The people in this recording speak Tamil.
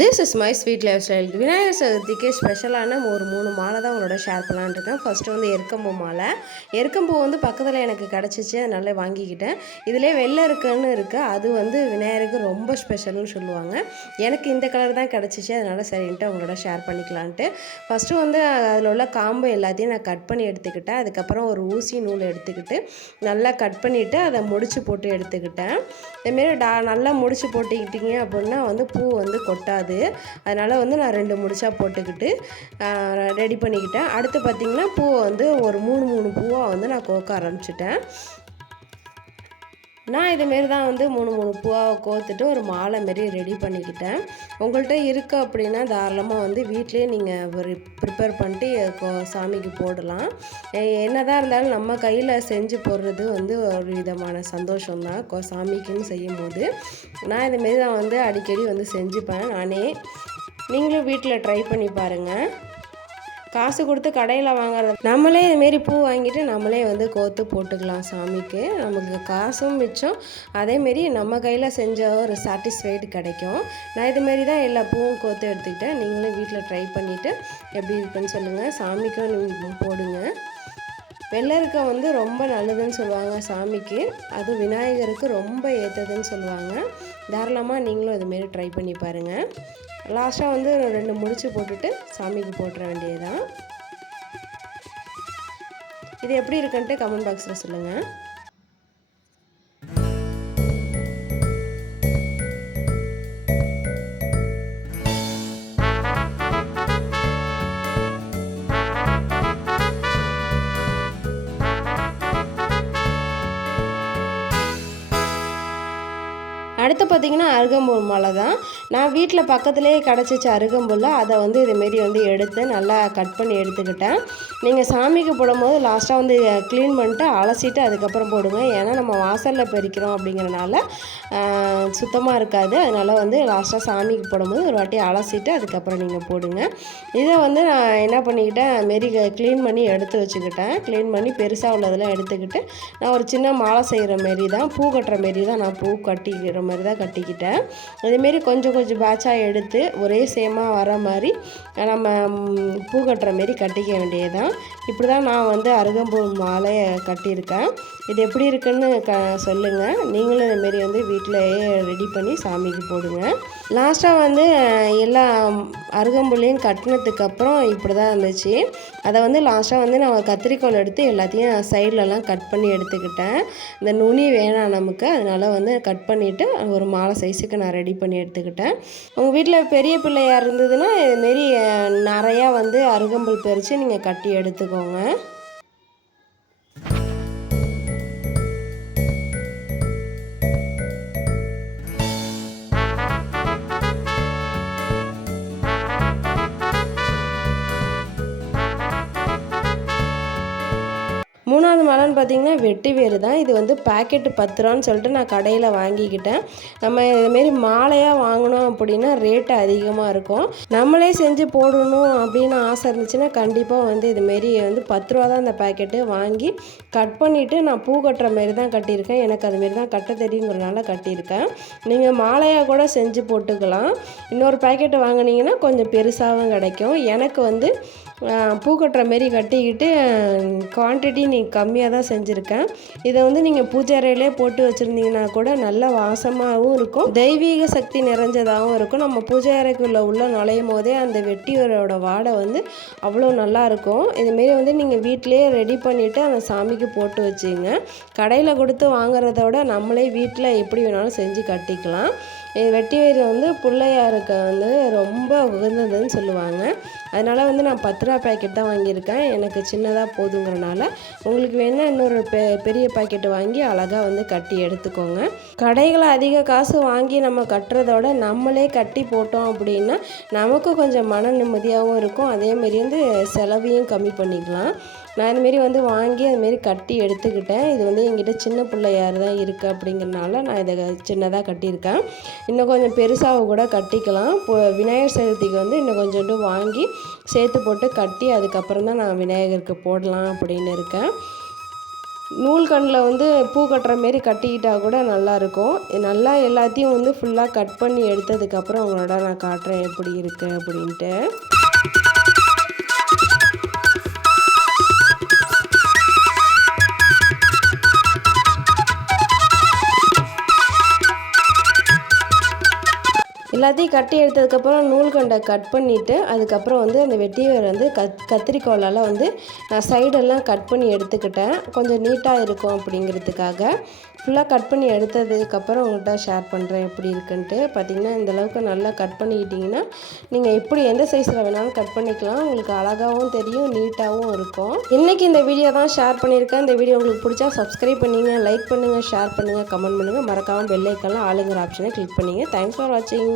This is my sweet life style Vinayagar சதுர்த்திக்கு ஸ்பெஷலான ஒரு மூணு மாலை தான் உங்களோட ஷேர் பண்ணலான்னு இருக்கேன். ஃபஸ்ட்டு வந்து எருக்கம்பூ மாலை. எருக்கம்பூ வந்து பக்கத்தில் எனக்கு கிடச்சிச்சு. அதனால வாங்கிக்கிட்டேன். இதிலே வெள்ளை இருக்குன்னு இருக்குது அது வந்து விநாயகருக்கு ரொம்ப ஸ்பெஷல்னு சொல்லுவாங்க. எனக்கு இந்த கலர் தான் கிடச்சிச்சு. அதனால் சரின்ட்டு அவங்களோட ஷேர் பண்ணிக்கலான்ட்டு. ஃபஸ்ட்டு வந்து அதில் உள்ள காம்பு எல்லாத்தையும் நான் கட் பண்ணி எடுத்துக்கிட்டேன். அதுக்கப்புறம் ஒரு ஊசி நூல் எடுத்துக்கிட்டு நல்லா கட் பண்ணிவிட்டு அதை முடிச்சு போட்டு எடுத்துக்கிட்டேன். இதுமாரி டா நல்லா முடிச்சு போட்டுக்கிட்டீங்க அப்படின்னா வந்து பூ வந்து கொட்டாது. அதனால் வந்து நான் ரெண்டு முடிச்சா போட்டுக்கிட்டு ரெடி பண்ணிக்கிட்டேன். அடுத்து பார்த்திங்கன்னா பூவை வந்து ஒரு மூணு மூணு பூவாக வந்து நான் கோக்க ஆரம்பிச்சிட்டேன். நான் இதுமாரி தான் வந்து மூணு மூணு பூவாக கோத்துட்டு ஒரு மாலை மாரி ரெடி பண்ணிக்கிட்டேன். உங்கள்கிட்ட இருக்குது அப்படின்னா தாராளமாக வந்து வீட்டிலே நீங்கள் ஒரு ப்ரிப்பேர் பண்ணிட்டு கோ- சாமிக்கு போடலாம். என்னதான் இருந்தாலும் நம்ம கையில் செஞ்சு போடுறது வந்து ஒரு விதமான சந்தோஷம்தான். கோ சாமிக்குன்னு செய்யும்போது. நான் இதுமாரி தான் வந்து அடிக்கடி வந்து செஞ்சுப்பேன். நானே நீங்களும் வீட்டில் ட்ரை பண்ணி பாருங்கள் காசு கொடுத்து கடையில் வாங்குறது. நம்மளே இதுமாரி பூ வாங்கிட்டு நம்மளே வந்து கோத்து போட்டுக்கலாம் சாமிக்கு. நமக்கு காசும் மிச்சம். அதேமாரி நம்ம கையில் செஞ்ச ஒரு சாட்டிஸ்ஃபைடு கிடைக்கும். நான் இதுமாரி தான் எல்லா பூவும் கோத்து எடுத்துக்கிட்டேன் நீங்களும் வீட்டில் ட்ரை பண்ணிவிட்டு எப்படி இருக்குன்னு சொல்லுங்கள் சாமிக்கும் நீங்கள் போடுங்க. வெள்ளரிக்காய் வந்து ரொம்ப நல்லதுன்னு சொல்லுவாங்க சாமிக்கு. அது விநாயகருக்கு ரொம்ப ஏற்றதுன்னு சொல்லுவாங்க. தாராளமாக நீங்களும் இதுமாரி ட்ரை பண்ணி பாருங்கள் லாஸ்ட்டாக வந்து ரெண்டு முடிச்சு போட்டுட்டு சாமிக்கு போட்டுற வேண்டியதுதான். இது எப்படி இருக்குன்ட்டு கமெண்ட் பாக்ஸில் சொல்லுங்கள் அடுத்து பார்த்தீங்கன்னா அருகம்புல் மலை தான். நான் வீட்டில் பக்கத்துலேயே கிடச்சிச்சு அருகம்புல்ல அதை வந்து இதுமாரி வந்து எடுத்து நல்லா கட் பண்ணி எடுத்துக்கிட்டேன். நீங்கள் சாமிக்கு போடும்போது லாஸ்ட்டாக வந்து க்ளீன் பண்ணிட்டு அலசிட்டு அதுக்கப்புறம் போடுங்க. ஏன்னா நம்ம வாசலில் பறிக்கிறோம் அப்படிங்கிறனால சுத்தமாக இருக்காது. அதனால் வந்து லாஸ்ட்டாக சாமிக்கு போடும்போது ஒரு வாட்டி அலசிட்டு அதுக்கப்புறம் நீங்கள் போடுங்க. இதை வந்து நான் என்ன பண்ணிக்கிட்டேன் மாரி க்ளீன் பண்ணி எடுத்து வச்சுக்கிட்டேன். க்ளீன் பண்ணி பெருசாக உள்ளதெல்லாம் எடுத்துக்கிட்டு நான் ஒரு சின்ன மாலை செய்கிற மாரி தான் பூ கட்டுற மாரி தான் நான் பூ கட்டிக்கிற மாதிரி தான் கட்டிக்கிட்டேன். அதேமாரி கொஞ்சம் கொஞ்சம் பேட்சாக எடுத்து ஒரே சேமாக வர மாதிரி நம்ம பூ கட்டுற மாரி கட்டிக்க வேண்டியது தான் இப்படி தான் நான் வந்து அருகம்பூ மாலையை கட்டியிருக்கேன். இது எப்படி இருக்குன்னு க சொல்லுங்கள் நீங்களும் இதுமாரி வந்து வீட்டிலையே ரெடி பண்ணி சாமிக்கு போடுங்க. லாஸ்ட்டாக வந்து எல்லா அருகம்புல்லையும் கட்டினதுக்கப்புறம் இப்படி தான் இருந்துச்சு. அதை வந்து லாஸ்ட்டாக வந்து நான் கத்திரிக்கோல் எடுத்து எல்லாத்தையும் சைட்லலாம் கட் பண்ணி எடுத்துக்கிட்டேன். இந்த நுனி வேணாம் நமக்கு. அதனால் வந்து கட் பண்ணிவிட்டு ஒரு மாலை சைஸுக்கு நான் ரெடி பண்ணி எடுத்துக்கிட்டேன். உங்கள் வீட்டில் பெரிய பிள்ளையாக இருந்ததுன்னா இதுமாரி நிறையா வந்து அருகம்புல் பறித்து நீங்கள் கட்டி எடுத்துக்கோங்க. மூணாவது மலைன்னு பார்த்தீங்கன்னா வெட்டி வேறு தான். இது வந்து பாக்கெட்டு பத்து ரூபான்னு சொல்லிட்டு நான் கடையில் வாங்கிக்கிட்டேன். நம்ம இதுமாரி மாலையாக வாங்கினோம் அப்படின்னா ரேட்டு அதிகமாக இருக்கும். நம்மளே செஞ்சு போடணும் அப்படின்னு ஆசை இருந்துச்சுன்னா கண்டிப்பாக வந்து இதுமாரி வந்து பத்து ரூபா தான் அந்த பாக்கெட்டு வாங்கி கட் பண்ணிவிட்டு நான் பூ கட்டுற மாரி தான் கட்டியிருக்கேன். எனக்கு அதுமாரி தான் கட்ட தெரியுங்கிறனால கட்டியிருக்கேன். நீங்கள் மாலையாக கூட செஞ்சு போட்டுக்கலாம். இன்னொரு பேக்கெட்டு வாங்கினீங்கன்னா கொஞ்சம் பெருசாகவும் கிடைக்கும். எனக்கு வந்து பூ கட்டுற மாரி கட்டிக்கிட்டு குவான்டிட்டி நீ கம்மியாக தான் செஞ்சுருக்கேன் இதை வந்து நீங்கள் பூஜை அறையிலே போட்டு வச்சுருந்தீங்கன்னா கூட நல்ல வாசமாகவும் இருக்கும். தெய்வீக சக்தி நிறைஞ்சதாகவும் இருக்கும். நம்ம பூஜை அறைக்குள்ளே உள்ள நுழையும் போதே அந்த வெட்டியோரோட வாடை வந்து அவ்வளோ நல்லா இருக்கும். இதுமாரி வந்து நீங்கள் வீட்டிலேயே ரெடி பண்ணிவிட்டு அந்த சாமிக்கு போட்டு வச்சுங்க. கடையில் கொடுத்து வாங்குறத விட நம்மளே வீட்டில் எப்படி வேணாலும் செஞ்சு கட்டிக்கலாம். இது வெட்டி வயிறு வந்து பிள்ளையாருக்கு வந்து ரொம்ப உகந்ததுன்னு சொல்லுவாங்க. அதனால் வந்து நான் பத்து ரூபா பேக்கெட் தான் வாங்கியிருக்கேன். எனக்கு சின்னதாக போதுங்கிறனால உங்களுக்கு வேணால் இன்னொரு பெ பெரிய பாக்கெட் வாங்கி அழகாக வந்து கட்டி எடுத்துக்கோங்க. கடைகளை அதிக காசு வாங்கி நம்ம கட்டுறதோட நம்மளே கட்டி போட்டோம் அப்படின்னா நமக்கு கொஞ்சம் மன நிம்மதியாகவும் இருக்கும். அதேமாரி வந்து செலவையும் கம்மி பண்ணிக்கலாம். நான் இதுமாரி வந்து வாங்கி அதுமாரி கட்டி எடுத்துக்கிட்டேன். இது வந்து என்கிட்ட சின்ன பிள்ளையார் தான் இருக்குது அப்படிங்கிறனால நான் இதை சின்னதாக கட்டியிருக்கேன். இன்னும் கொஞ்சம் பெருசாக கூட கட்டிக்கலாம். இப்போ விநாயகர் சதுர்த்திக்கு வந்து இன்னும் கொஞ்சோண்டு வாங்கி சேர்த்து போட்டு கட்டி அதுக்கப்புறம் தான் நான் விநாயகருக்கு போடலாம் அப்படின்னு இருக்கேன். நூல்கண்ணில் வந்து பூ கட்டுற மாரி கட்டிக்கிட்டால் கூட நல்லாயிருக்கும் நல்லா எல்லாத்தையும் வந்து ஃபுல்லாக கட் பண்ணி எடுத்ததுக்கப்புறம் உங்களோட நான் காட்டுறேன் எப்படி இருக்குது அப்படின்ட்டு. எல்லாத்தையும் கட்டி எடுத்ததுக்கப்புறம் நூல்கண்டை கட் பண்ணிவிட்டு அதுக்கப்புறம் வந்து அந்த வெட்டி வந்து கத் கத்திரிக்கோலால் வந்து நான் சைடெல்லாம் கட் பண்ணி எடுத்துக்கிட்டேன். கொஞ்சம் நீட்டாக இருக்கும் அப்படிங்கிறதுக்காக. ஃபுல்லாக கட் பண்ணி எடுத்ததுக்கப்புறம் உங்கள்கிட்ட ஷேர் பண்ணுறேன் எப்படி இருக்குன்ட்டு. பார்த்தீங்கன்னா இந்தளவுக்கு நல்லா கட் பண்ணிக்கிட்டிங்கன்னா நீங்கள் எப்படி எந்த சைஸில் வேணாலும் கட் பண்ணிக்கலாம். உங்களுக்கு அழகாகவும் தெரியும் நீட்டாகவும் இருக்கும். இன்றைக்கி இந்த வீடியோ தான் ஷேர் பண்ணியிருக்கேன். இந்த வீடியோ உங்களுக்கு பிடிச்சா சப்ஸ்கிரைப் பண்ணிங்க லைக் பண்ணுங்கள் ஷேர் பண்ணுங்கள் கமெண்ட் பண்ணுங்கள் மறக்காமல் பெல்லைக்கெல்லாம் ஆளுங்கிற ஆப்ஷனை கிளிக் பண்ணிங்க. தேங்க்ஸ் ஃபார் வாட்சிங்